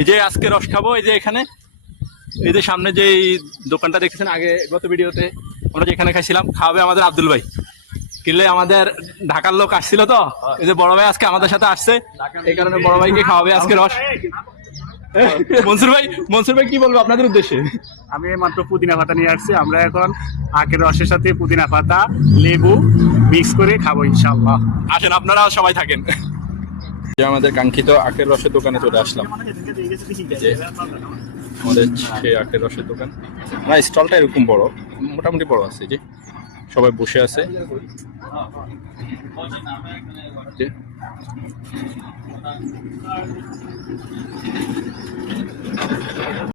এই যে আজকে রস খাবো, এই যে এখানে, এই যে সামনে যে দোকানটা দেখেছেন আগে গত ভিডিওতে আমরা যেখানে খাইছিলাম, খাওয়াবে আমাদের আব্দুল ভাই। কিনলে আমাদের ঢাকার লোক আসছিল তো, এই যে বড় ভাই আজকে আমাদের সাথে আসছে, এই কারণে বড় ভাইকে খাওয়াবে আজকে রস। মনসুর ভাই কি বলবো আপনাদের উদ্দেশ্যে? আমি মাত্র পুদিনা পাতা নিয়ে আসছি, আমরা এখন আখের রসের সাথে পুদিনা পাতা লেবু মিক্স করে খাবো ইনশাআল্লাহ। আসেন আপনারা সবাই থাকেন। আমাদের কাঙ্ক্ষিত আখের রসের দোকানে চলে আসলাম। আমাদের সেই আখের রসের দোকান, না স্টলটা এরকম বড়, মোটামুটি বড় আছে, যে সবাই বসে আছে।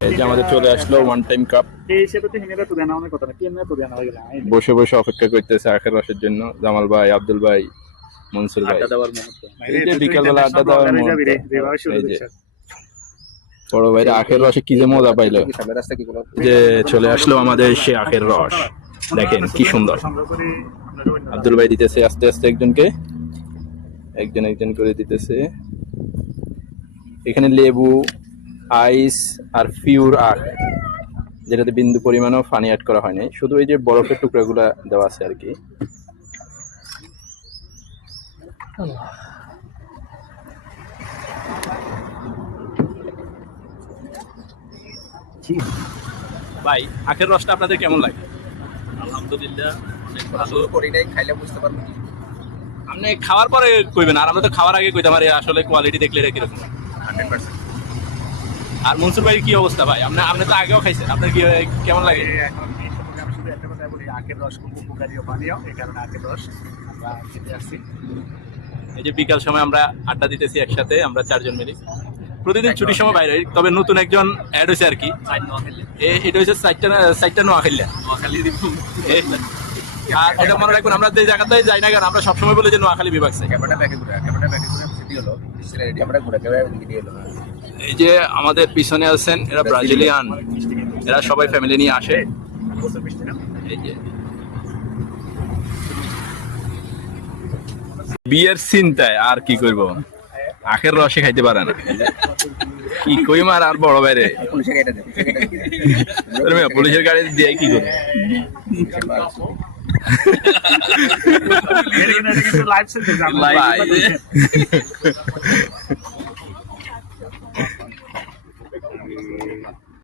এই যে আমাদের চলে আসলো ওয়ান টাইম কাপ, বসে বসে অপেক্ষা করতেছে আখের রসের জন্য জামাল ভাই, আব্দুল ভাই, মনসুর ভাই। বিকালবেলা আড্ডা দেওয়ার বড় ভাইরা আখের রসে কি যে মজা পাইলো। যে চলে আসলো আমাদের সে আখের রস, দেখেন কি সুন্দর। আব্দুল ভাই দিতেছে আস্তে আস্তে একজনকে, একজন একজন করে দিতেছে। এখানে লেবু, আইস আর পিওর আখ, যেটাতে বিন্দু পরিমাণও পানি অ্যাড করা হয়নি, শুধু এই যে বরফের টুকরাগুলা দেওয়া আছে আর কি। ভাই আখের রসটা আপনাদের কেমন লাগে? আলহামদুলিল্লাহ অনেক ভালো। করিনাই খাইলে বুঝতে পারবো। আপনি খাওয়ার পরে কইবেন, আর আমরা তো খাওয়ার আগে কইতে পারি আসলে কোয়ালিটি দেখলে এটা কিরকম। 100%। আর মনসুর ভাই কি অবস্থা ভাই? আপনি তো আগেও খাইছেন, আপনার কি কেমন লাগে? এখন এই সম্পর্কে আমি শুধু একটা কথা বলি, আখের রস খুব উপকারী ও পানীয়, এই কারণে আখের রস আমরা খেতে আসছি। এই যে বিকাল সময় আমরা আড্ডা দিতেছি একসাথে, আমরা চারজন মিলে প্রতিদিন ছুটির সময় বাইরে হই, তবে নতুন একজন অ্যাড হয়েছে আর কি। এটা হচ্ছে সাইটটা নোয়াখালী। আর এটা মনে রাখবেন, আমরা যে জায়গাতে যাই না কেন আমরা সবসময় বলি যে নোয়াখালী বিভাগ। এই যে আমাদের পিছনে আছেন এরা ব্রাজিলিয়ান, এরা সবাই ফ্যামিলি নিয়ে আসে। এই যে বিয়ের চিন্তায় আর কি করব, আখের রসে খাইতে পারে না, কি কই মার। আর বড় বাইরে পুলিশের গাড়ি দিয়ে কি করবে? লাইভ